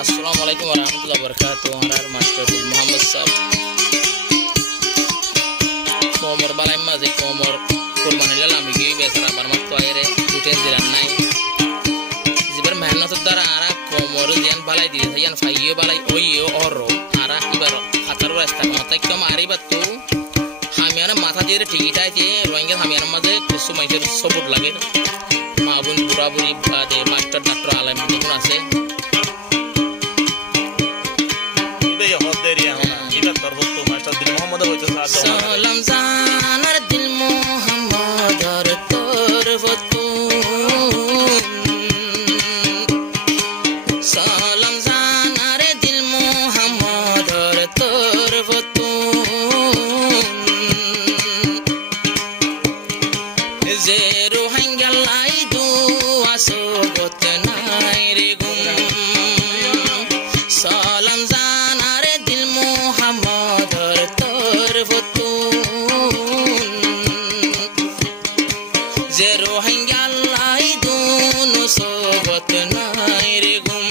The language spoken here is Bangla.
আসসালামু আলাইকুম ওয়া রাহমাতুল্লাহি ওয়া বারাকাতুহু। আমার মাস্টার দিল মোহাম্মদ সাহেব কোমর বালাই মাঝে কোমর কুরবানি লাল আমি গিয়ে বেচারা আমার মাত্র আইরে দুটেন দিলাম নাই জিবার মেহনতের দ্বারা আরা কোমর জিয়ান বালাই দিয়ে জিয়ান ফাইয়ে বালাই ওইও অর আরা এবার হাতার রাস্তা মাথায় কম আরিবার তো হামিয়ানা মাথা দিয়ে টিকিট আছে রোহিঙ্গা হামিয়ানার মাঝে কিছু মাইটের সবুট লাগে মা বোন বুড়া বুড়ি বাদে মাস্টার ডাক্তার আলেম যখন আছে সালাম জানার দিল মোহাম্মদর তোর সালাম জানার দিল মোহাম্মদর তোর যে রোহিঙ্গা লাই দুয়া সোবত নাই রে গুম সালাম জানার দিল মোহাম্মদর তোর যে রোহিঙ্গা লাই দুনো সোবত নাই রে গুম